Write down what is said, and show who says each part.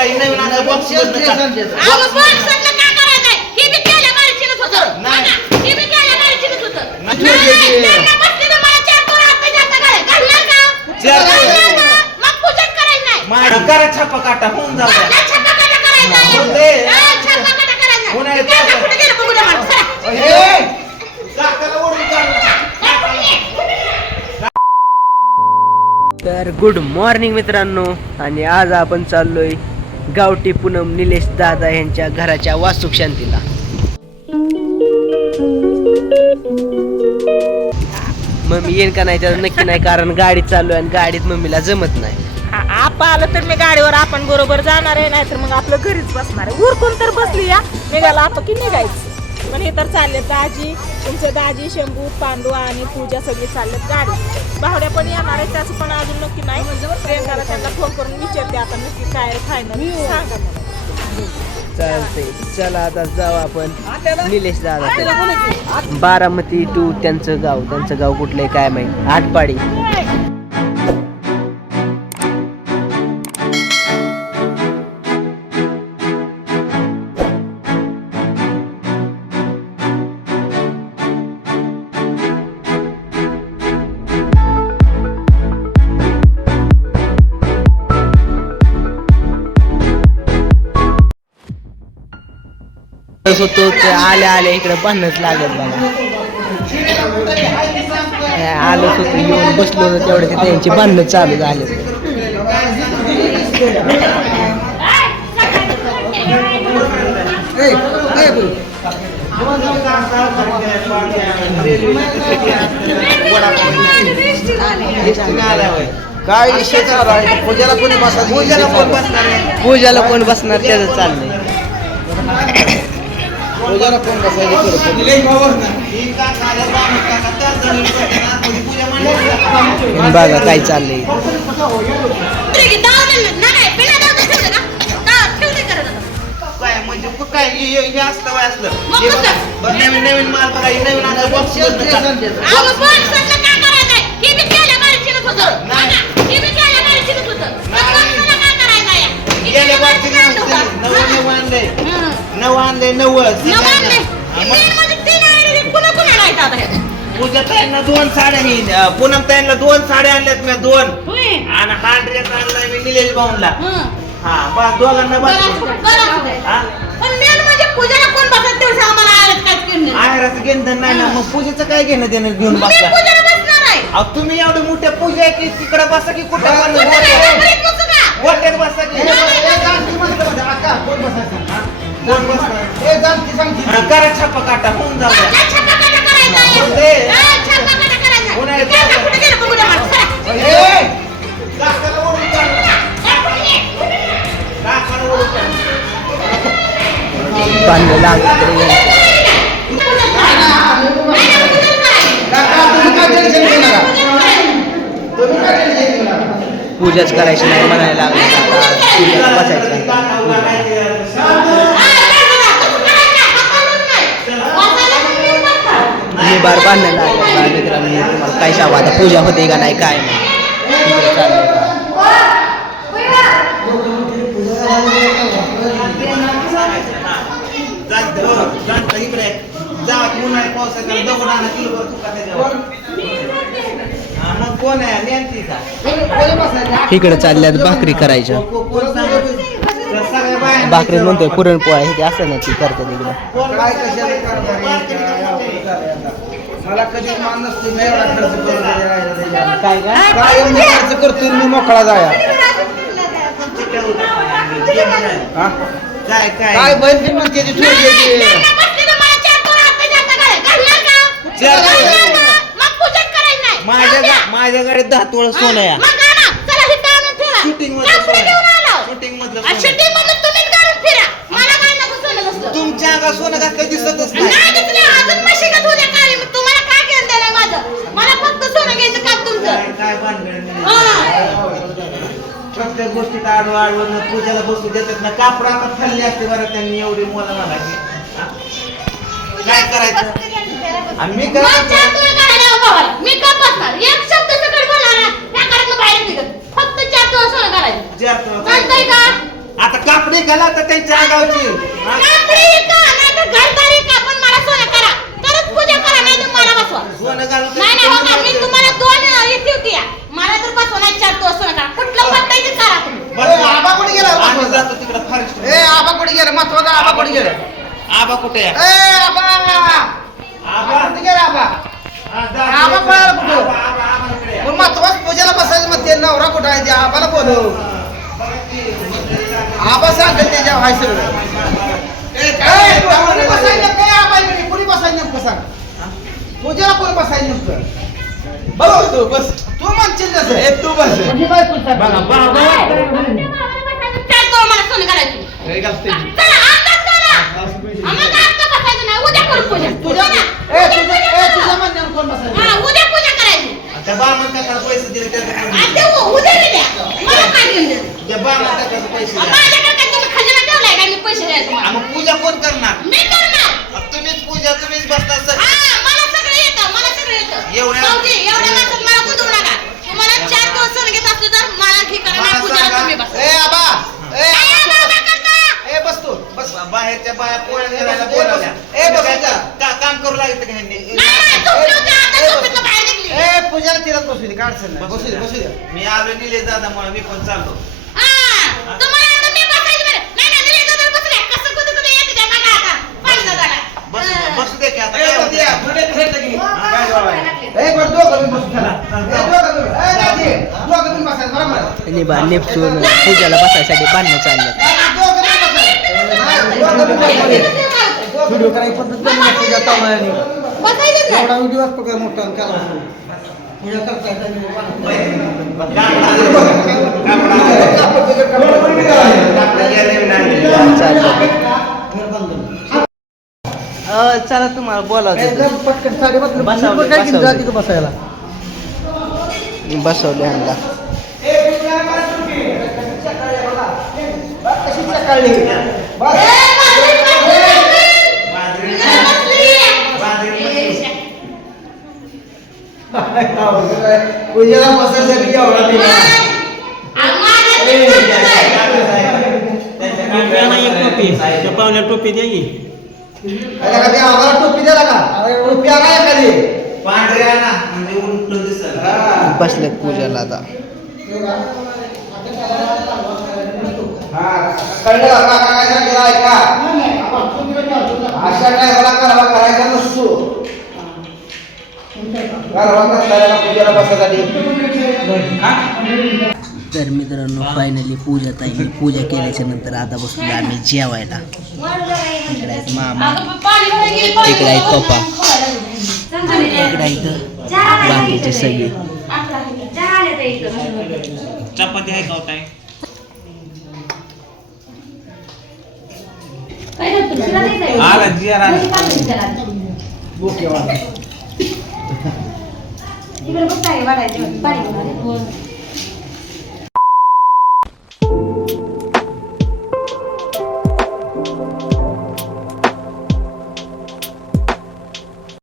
Speaker 1: बघा ही नवीन आता बॉक्स
Speaker 2: अहो, box मधलं काय करायचंय? हे बी त्याला मारायचीच होतं.
Speaker 1: नाही.
Speaker 2: बघा, हे बी त्याला मारायचीच होतं.
Speaker 1: नाही.
Speaker 2: नाही, त्यांना बसलेलं मला चार पोरं आता जास्त काय? घालणार का?
Speaker 1: चार पोरं.
Speaker 2: घालणार का? मग पूजन करायचं नाही.
Speaker 1: माझ्या करा छापा काटा होऊन जाऊ द्या
Speaker 2: मला छापाकाटा करायचा आहे.
Speaker 1: होऊन दे.
Speaker 2: हा, छापाकाटा करायचा आहे.
Speaker 1: उन्हाळ्यात
Speaker 2: ते त्यांना
Speaker 1: छापा.
Speaker 2: कुठे गेलं बघू द्या मला. चला.
Speaker 1: काकाला ओढून काढला.
Speaker 3: तर गुड मॉर्निंग मित्रांनो आणि आज आपण चाललोय गावठी पूनम निलेश दादा यांच्या घराच्या वास्तुक शांतीला. मम्मी येईन का नाही त्याचं नक्की नाही कारण गाडी चालू आहे आणि गाडीत मम्मीला जमत नाही.
Speaker 4: आप आलं तर मी गाडीवर आपण बरोबर जाणार आहे नाहीतर मग आपलं घरीच बसणार आहे. उरकून तर बसली या. निघाला आप की निघायचं? पण हे तर चालले दाजी तुमचे दाजी शंभू पांडू आणि पूजा सगळी चाललेत गाडी. भावड्या पण येणार आहे त्याचं पण अजून नक्की नाही. प्रियंकाला त्यांना फोन करून विचारते आता नक्की काय फायनल सांगा मला.
Speaker 3: चालतंय. चला आता जाऊ आपण. निलेश दादा. बारामती टू त्यांचं गाव. त्यांचं गाव कुठलं आहे काय माहिती. आटपाडी. तसं होतो ते आल्या आल्या इकडे बांधणंच लागत आलोच होतो येऊन बसलो होतो तेवढे ते त्यांची बांधणं चालू झाले.
Speaker 1: काय विषय चालू आहे? पूजाला कोणी बसायचं पूजाला कोण बसणार?
Speaker 3: पूजाला कोण बसणार? त्याचं चाललंय. बघा काय चाललंय.
Speaker 2: काय?
Speaker 1: हे असलं वय असलं नवीन नवीन माल बघा हे नवीन आता बॉक्स. नाही. नऊ आणले नव्वद
Speaker 2: नऊ आणले. हे तीन आणले, पुन्हा पुन्हा नाही आता हे.
Speaker 1: पूजा ताईंना दोन साड्या ही पूनम ताईंना दोन साड्या आणल्यात मी दोन.
Speaker 2: होय.
Speaker 1: आणि हा ड्रेस मी निलेश भाऊनला
Speaker 2: हं.
Speaker 1: हा बस दोघांना
Speaker 2: बरं
Speaker 1: बस
Speaker 2: असू दे, बरं असू दे.
Speaker 1: हा?
Speaker 2: पण मेन म्हणजे पूजेला कोण बसत तेवढं आम्हाला आलं काय घेऊन
Speaker 1: आहेराचं घेणं नाही ना मग पूजेचं काय घेणं देणं घेऊन
Speaker 2: मी
Speaker 1: बसला?
Speaker 2: पूजेला बसणार आहे.
Speaker 1: अहो तुम्ही एवढी मोठ्या पूजा आहे की तिकडे बसा की कुठं पण गोट्यात- करा छापा काटा होऊन जाऊ द्या.
Speaker 2: मला छापाकाटा करायचा? आहे.
Speaker 1: होऊन दे.
Speaker 2: हा, छापाकाटा
Speaker 3: पूजाच करायची नाही म्हणायला लागले. बसायची. लागले मित्रांनो तुम्हाला काय सांगू? आता पूजा होते का नाही काय इकडे चालल्यात भाकरी करायच्या. भाकरी म्हणतोय पुरणपोळ्या हे असं ना ती करतात इकडे.
Speaker 5: मला कधी मान नसतो मी एवढा खर्च करून राहिला
Speaker 3: काय काय
Speaker 5: काय मी खर्च करतो मी मोकळा जाया. हा?
Speaker 1: काय काय
Speaker 5: काय बहीण ती म्हणते ती.
Speaker 1: माझ्या गा- माझ्या गाडीत दहा तोळ सोनं या. शूटिंग मधलं सोनं. तुमच्या सोनं घातलं दिसतच
Speaker 2: नाही
Speaker 1: नाही
Speaker 2: दिसलं, अजून मशीनच उद्या काढली. मग तुम्हाला काय घेऊन देणार माझं? मला फक्त सोनं घ्यायचं काम तुमचं.
Speaker 1: काय काय भानगड नाही.
Speaker 2: हा.
Speaker 1: आडवं आडवं पूजाला बसू देतात ना कापड आता खाल्ली असते बरं त्यांनी एवढी मोला हा? काय करायचं आणि मी काय.
Speaker 2: मी का बसणार? एक शब्द सकट बोलणार ना, त्या घरातनं बाहेर निघत. फक्त चार तुला सोनं काढायचं.
Speaker 1: चार तोळ
Speaker 2: चालतंय का?
Speaker 1: आता कापडी घाला तर त्यांच्या अंगावची हा?
Speaker 2: कापडी का का पण मला सोनं करा तरच पूजा करा नाही तर मला बसवा
Speaker 1: सोनं घालून तर-
Speaker 2: नाही नाही हो का मी तुम्हाला दोन येते होती या. मला तर बसवा नाही चार तो सोनं करा कुठलं पत्तायचं करा तुम्ही
Speaker 1: बरं,
Speaker 5: आबा कुठे गेला?
Speaker 1: आम्ही जातो तिकडे फॉरेस्ट
Speaker 5: ए आबा कुठे गेला महत्त्वाचा आबा कुठे गेला
Speaker 1: आबा कुठे?
Speaker 5: आबा!
Speaker 1: हा,
Speaker 5: पळाला कुठं? मग महत्वाच पूजेला बसायचं मग ते नवरा कुठं आहे ते आबाला बोलव. आबा सांगेल त्याच्या व्हाय सगळं.
Speaker 1: काय?
Speaker 5: बसायचं काय आबा इकडे कुणी बसायचं नेमकं सांग? पूजेला कोणी बसायचं नेमकं? बरोबर तू बस. तू म्हणशील तसं. ए तू बस.
Speaker 2: चार तो मला सोनं करायचं करा पूजा.
Speaker 5: तुझ्या
Speaker 2: चला,
Speaker 5: ए
Speaker 2: पूजा
Speaker 5: ए
Speaker 2: करू.
Speaker 5: तुझ्या म्हणण्यावर कोण बसायचं?
Speaker 2: हा उद्या पूजा करायची.
Speaker 1: त्या बामण काकाला पैसे दिले
Speaker 2: आणि. ते उद्या मला काय घेऊन
Speaker 1: त्या पैसे द्या.
Speaker 2: माझ्याकडे काय तुम्ही खजिना ठेवलाय का? मी पैसे द्यायला
Speaker 1: आ,
Speaker 2: तुम्हाला
Speaker 1: मग पूजा कोण करणार?
Speaker 2: मी करणार.
Speaker 1: तुम्हीच पूजा तुम्हीच बसणार सर
Speaker 2: हा मला सगळं येतं मला सगळं येतं.
Speaker 1: एवढ्या-
Speaker 2: भाऊजी, एवढ्या माणसात मला गुंतवू नका तुम्हाला चार दिवस सोनं घेत असलं तर मला हे करा
Speaker 1: मला
Speaker 2: नाही पूजाला
Speaker 1: सांगा.
Speaker 2: तुम्ही बसा
Speaker 5: ए आबा ए
Speaker 2: काय
Speaker 5: आबा,
Speaker 2: आबा आबा करता?
Speaker 5: ए बस तू बस
Speaker 1: बाहेरच्या बाया पोळ्या करायला
Speaker 5: ए,
Speaker 1: बोलावल्या
Speaker 5: ए, बस,
Speaker 1: काय
Speaker 5: जा.
Speaker 1: का- काम करू लागलं का ह्यांनी
Speaker 2: नाही, नाही, झोपली होती, आता
Speaker 5: ए,
Speaker 2: झोपेतनं बाहेर निघली.
Speaker 5: ए पूजाला तिलाच बसू दे काय अडचण नाही
Speaker 1: बसू
Speaker 5: दे
Speaker 1: द्या.
Speaker 5: बसू
Speaker 1: मी आलो निलेश दादा म्हणून मी पण चाललो
Speaker 2: तुम्हाला आता मी बसायचं बरं. नाही, नाही, दिले तर दिले, बसू द्या. कसं कुठं कुठं येते त्या बघा आता. पाहिलं जरा.
Speaker 1: बस
Speaker 2: हा.
Speaker 1: बसू दे की आता
Speaker 5: ए,
Speaker 1: काय
Speaker 5: बस
Speaker 1: होतंय?
Speaker 5: या, पुढे कशाला की?
Speaker 2: काय
Speaker 5: जोडायला? ए बरं दोघं तुम्ही बसू चला ए दोघं तुम्ही ए दादी दोघं तुम्ही बसायचं बरोबर
Speaker 3: आणि बा नेपसून पूजाला बसायसाठी बांधणं चाललं
Speaker 5: दोघं तुम्ही दोघं तुम्ही बसायचं. व्हिडिओ करायची पद्धत. एवढा दिवस पकड मोठा आणि असतो. पूजा करता
Speaker 3: चला तुम्हाला
Speaker 5: एकदम पटकन साडी.
Speaker 3: बसावली,
Speaker 5: बसायला.
Speaker 3: बसवले ह्यांना
Speaker 5: कशी सकाळी बस.
Speaker 2: ए, बसली, बसली, बसली.
Speaker 1: बाजरी-
Speaker 2: इकडे बसली.
Speaker 1: बाजरी बसली.
Speaker 5: पूजेला बसायसाठी एवढा दिला.
Speaker 2: आणि माझ्या
Speaker 1: ए,
Speaker 2: तिथं
Speaker 1: त्या-
Speaker 2: नाही.
Speaker 1: त्यांच्या कापड्या-
Speaker 6: त्या पाहुण्या टोपी द्या की
Speaker 5: अरे का ते आम्हाला टोपी द्याला का अरे टोपी आला एखादी
Speaker 1: पांढरे आणा म्हणजे उलटून दिसल
Speaker 5: हा.
Speaker 3: बसलेत आता
Speaker 5: हा, कळलं का? काय सांगितलं ऐका अशा काय मला करावा करायचा नसतो करावा करायला पूजेला बसायसाठी
Speaker 3: तर मित्रांनो फायनली पूजा ताई पूजा केल्याच्यानंतर आता बसलो आम्ही जेवायला इकडे आहेत मामा इकडे आहेत पप्पा. इकडे इथं बाकीचे सगळे
Speaker 6: चपाती आहे का हो काय
Speaker 1: आला जिया आला.
Speaker 5: बोके वाला.
Speaker 2: तिकडे बघताय वाढायचे पाणी